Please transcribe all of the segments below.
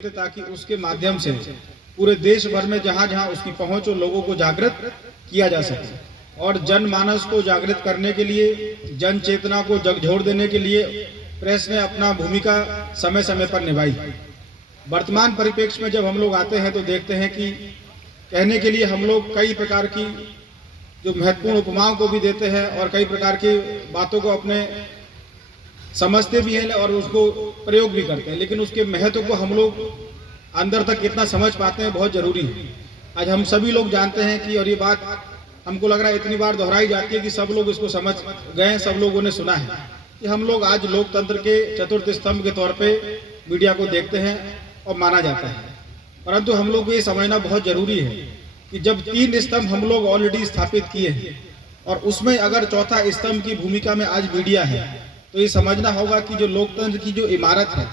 ताकि उसके माध्यम से पूरे देश भर में जहां जहां उसकी पहुंच हो लोगों को जागृत किया जा सके और जनमानस को जागृत करने के लिए, जन चेतना को झकझोर देने के लिए प्रेस ने अपना भूमिका समय समय पर निभाई। वर्तमान परिप्रेक्ष्य में जब हम लोग आते हैं तो देखते हैं कि कहने के लिए हम लोग कई प्रकार की जो महत्वपूर्ण उपमाओं को भी देते हैं और कई प्रकार की बातों को अपने समझते भी हैं और उसको प्रयोग भी करते हैं, लेकिन उसके महत्व को हम लोग अंदर तक कितना समझ पाते हैं बहुत जरूरी है। आज हम सभी लोग जानते हैं कि, और ये बात हमको लग रहा है इतनी बार दोहराई जाती है कि सब लोग इसको समझ गए, सब लोगों ने सुना है कि हम लोग आज लोकतंत्र के चतुर्थ स्तंभ के तौर पे मीडिया को देखते हैं और माना जाता है। परंतु हम लोग को ये समझना बहुत जरूरी है कि जब 3 स्तंभ हम लोग ऑलरेडी स्थापित किए हैं और उसमें अगर चौथा स्तंभ की भूमिका में आज मीडिया है, तो ये समझना होगा कि जो लोकतंत्र की जो इमारत है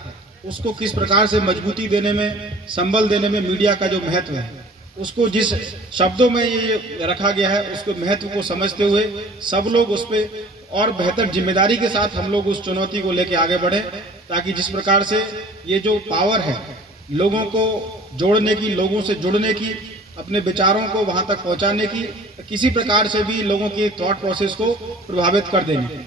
उसको किस प्रकार से मजबूती देने में, संबल देने में मीडिया का जो महत्व है, उसको जिस शब्दों में ये रखा गया है उसके महत्व को समझते हुए सब लोग उस पर और बेहतर जिम्मेदारी के साथ हम लोग उस चुनौती को लेकर आगे बढ़े, ताकि जिस प्रकार से ये जो पावर है लोगों को जोड़ने की, लोगों से जुड़ने की, अपने विचारों को वहां तक पहुंचाने की, किसी प्रकार से भी लोगों की थॉट प्रोसेस को प्रभावित कर देने की।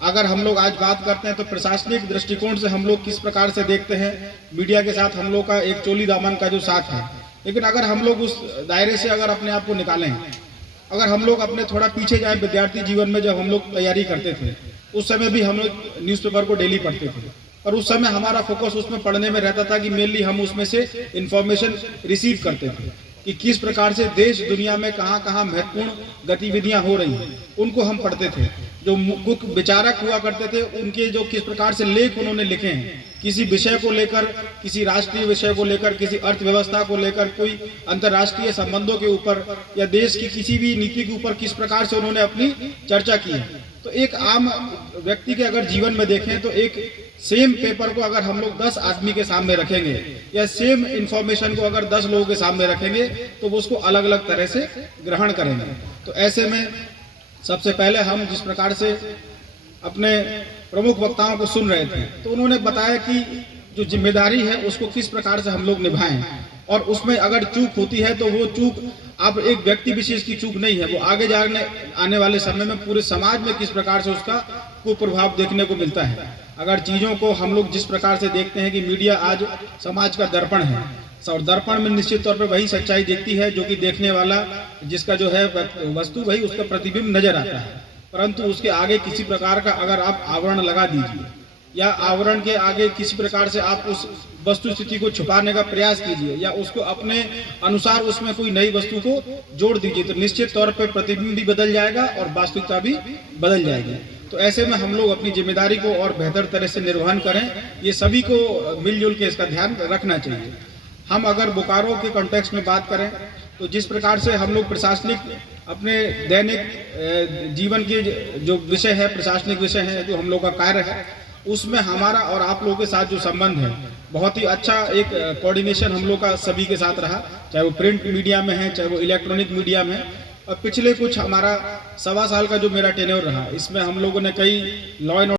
अगर हम लोग आज बात करते हैं तो प्रशासनिक दृष्टिकोण से हम लोग किस प्रकार से देखते हैं मीडिया के साथ हम लोग का एक चोली दामन का जो साथ है, लेकिन अगर हम लोग उस दायरे से अगर अपने आप को निकालें, अगर हम लोग अपने थोड़ा पीछे जाएं, विद्यार्थी जीवन में जब हम लोग तैयारी करते थे उस समय भी हम लोग न्यूज़पेपर को डेली पढ़ते थे और उस समय हमारा फोकस उसमें पढ़ने में रहता था कि मेनली हम उसमें से इंफॉर्मेशन रिसीव करते थे कि किस प्रकार से देश दुनिया में कहाँ कहाँ महत्वपूर्ण गतिविधियां हो रही हैं, उनको हम पढ़ते थे। जो मुख्य विचारक हुआ करते थे उनके जो किस प्रकार से लेख उन्होंने लिखे हैं किसी विषय को लेकर, किसी राष्ट्रीय विषय को लेकर, किसी अर्थव्यवस्था को लेकर, कोई अंतर्राष्ट्रीय संबंधों के ऊपर या देश की किसी भी नीति के ऊपर किस प्रकार से उन्होंने अपनी चर्चा की है। तो एक आम व्यक्ति के अगर जीवन में देखें तो एक सेम पेपर को अगर हम लोग 10 आदमी के सामने रखेंगे या सेम इंफॉर्मेशन को अगर 10 लोगों के सामने रखेंगे तो वो उसको अलग अलग तरह से ग्रहण करेंगे। तो ऐसे में सबसे पहले हम जिस प्रकार से अपने प्रमुख वक्ताओं को सुन रहे थे तो उन्होंने बताया कि जो जिम्मेदारी है उसको किस प्रकार से हम लोग निभाएं और उसमें अगर चूक होती है तो वो चूक अब एक व्यक्ति विशेष की चूक नहीं है, वो आगे जाने आने वाले समय में पूरे समाज में किस प्रकार से उसका कुप्रभाव देखने को मिलता है। अगर चीज़ों को हम लोग जिस प्रकार से देखते हैं कि मीडिया आज समाज का दर्पण है और दर्पण में निश्चित तौर पर वही सच्चाई दिखती है जो कि देखने वाला जिसका जो है वस्तु वही उसका प्रतिबिंब नजर आता है, परंतु उसके आगे किसी प्रकार का अगर आप आवरण लगा दीजिए या आवरण के आगे किसी प्रकार से आप उस वस्तु स्थिति को छुपाने का प्रयास कीजिए या उसको अपने अनुसार उसमें कोई नई वस्तु को जोड़ दीजिए तो निश्चित तौर पर प्रतिबिंब भी बदल जाएगा और वास्तविकता भी बदल जाएगी। तो ऐसे में हम लोग अपनी जिम्मेदारी को और बेहतर तरह से निर्वहन करें, ये सभी को मिलजुल के इसका ध्यान रखना चाहिए। हम अगर बोकारो के कॉन्टेक्स्ट में बात करें तो जिस प्रकार से हम लोग प्रशासनिक अपने दैनिक जीवन के जो विषय है, प्रशासनिक विषय है, जो हम लोग का कार्य है, उसमें हमारा और आप लोगों के साथ जो संबंध है बहुत ही अच्छा एक कोऑर्डिनेशन हम लोग का सभी के साथ रहा, चाहे वो प्रिंट मीडिया में है चाहे वो इलेक्ट्रॉनिक मीडिया में है। और पिछले कुछ हमारा 1.25 साल का जो मेरा टेन्योर रहा इसमें हम लोगों ने कई लॉ एंड